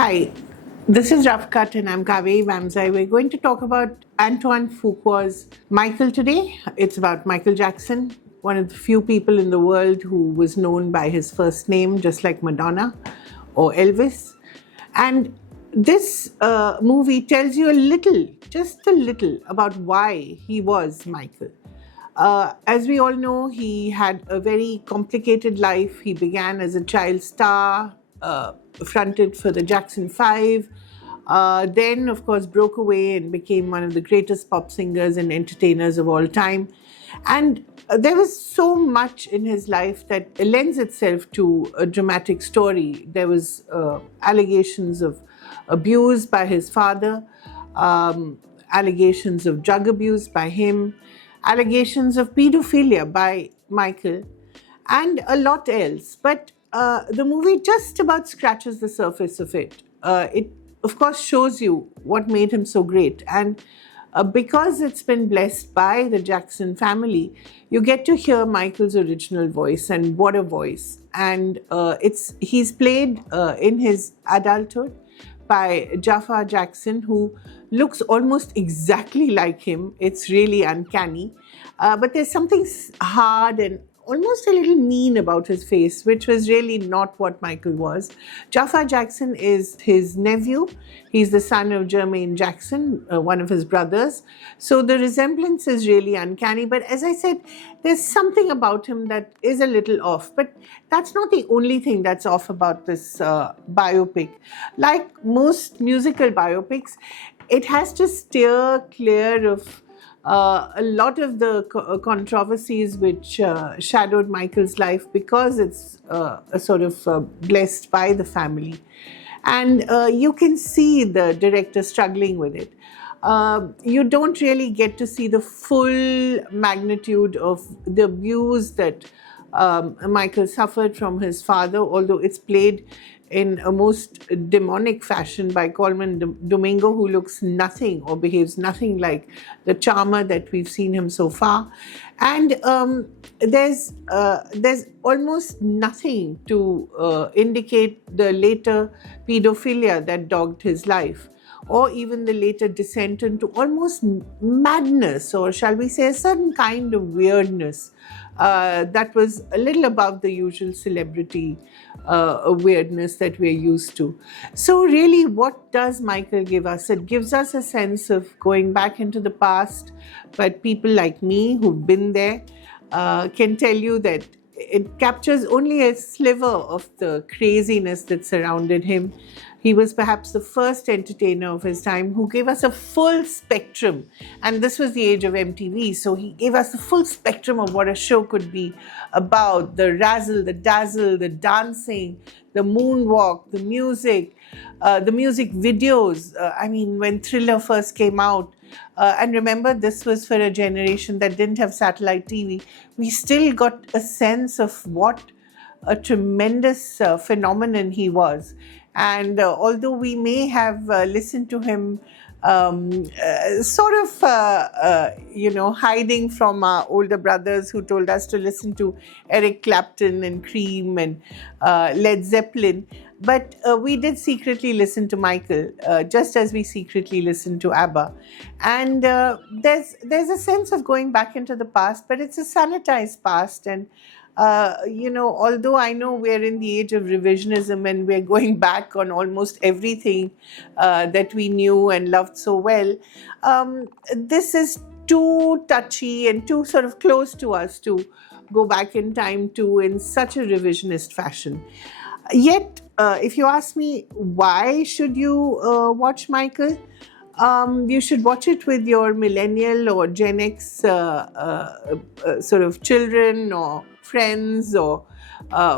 Hi, this is RoughCut and I'm Kaveree Bamzai. We're going to talk about Antoine Fuqua's Michael today. It's about Michael Jackson, one of the few people in the world who was known by his first name, just like Madonna or Elvis. And this movie tells you a little, just a little, about why he was Michael. As we all know, he had a very complicated life. He began as a child star, fronted for the Jackson 5, then, of course, broke away and became one of the greatest pop singers and entertainers of all time. And there was so much in his life that lends itself to a dramatic story. There was allegations of abuse by his father, allegations of drug abuse by him, allegations of pedophilia by Michael, and a lot else. But the movie just about scratches the surface of it. It, of course, shows you what made him so great. And because it's been blessed by the Jackson family, you get to hear Michael's original voice, and what a voice. And he's played in his adulthood by Jaafar Jackson, who looks almost exactly like him. It's really uncanny. But there's something hard and almost a little mean about his face, which was really not what Michael was. Jaafar Jackson is his nephew. He's the son of Jermaine Jackson, one of his brothers. So the resemblance is really uncanny. But as I said, there's something about him that is a little off. But that's not the only thing that's off about this biopic. Like most musical biopics, it has to steer clear of a lot of the controversies which shadowed Michael's life, because it's sort of blessed by the family. And you can see the director struggling with it. You don't really get to see the full magnitude of the abuse that Michael suffered from his father, although it's played in a most demonic fashion by Coleman Domingo, who looks nothing or behaves nothing like the charmer that we've seen him so far. And there's almost nothing to indicate the later pedophilia that dogged his life, or even the later descent into almost madness, or shall we say a certain kind of weirdness that was a little above the usual celebrity weirdness that we're used to. So really, what does Michael give us? It gives us a sense of going back into the past, but people like me who've been there can tell you that it captures only a sliver of the craziness that surrounded him. He was perhaps the first entertainer of his time who gave us a full spectrum. And this was the age of MTV, so he gave us the full spectrum of what a show could be about: the razzle, the dazzle, the dancing, the moonwalk, the music videos. I mean, when Thriller first came out, and remember, this was for a generation that didn't have satellite TV, we still got a sense of what a tremendous phenomenon he was. And although we may have listened to him hiding from our older brothers who told us to listen to Eric Clapton and Cream and Led Zeppelin, but we did secretly listen to Michael, just as we secretly listened to ABBA. And there's a sense of going back into the past, but it's a sanitized past. And although I know we're in the age of revisionism and we're going back on almost everything that we knew and loved so well, this is too touchy and too sort of close to us to go back in time to in such a revisionist fashion. Yet, if you ask me, why should you watch Michael? You should watch it with your millennial or Gen X sort of children or friends or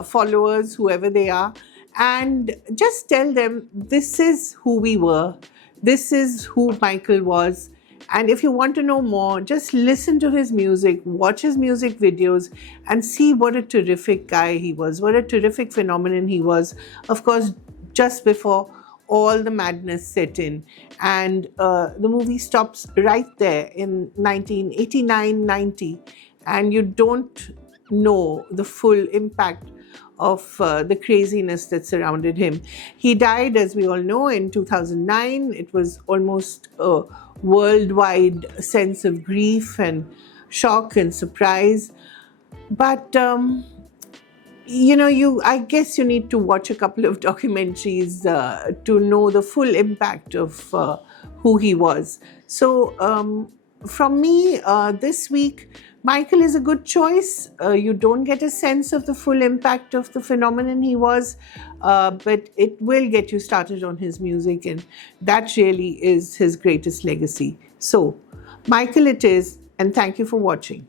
followers, whoever they are, and just tell them this is who we were, this is who Michael was. And if you want to know more, just listen to his music, watch his music videos, and see what a terrific guy he was, what a terrific phenomenon he was. Of course, just before all the madness set in. And the movie stops right there in 1989-90, and you don't know the full impact of the craziness that surrounded him. He died, as we all know, in 2009. It was almost a worldwide sense of grief and shock and surprise. But I guess you need to watch a couple of documentaries to know the full impact of who he was. So from me this week, Michael is a good choice. You don't get a sense of the full impact of the phenomenon he was, but it will get you started on his music, and that really is his greatest legacy. So Michael it is, and thank you for watching.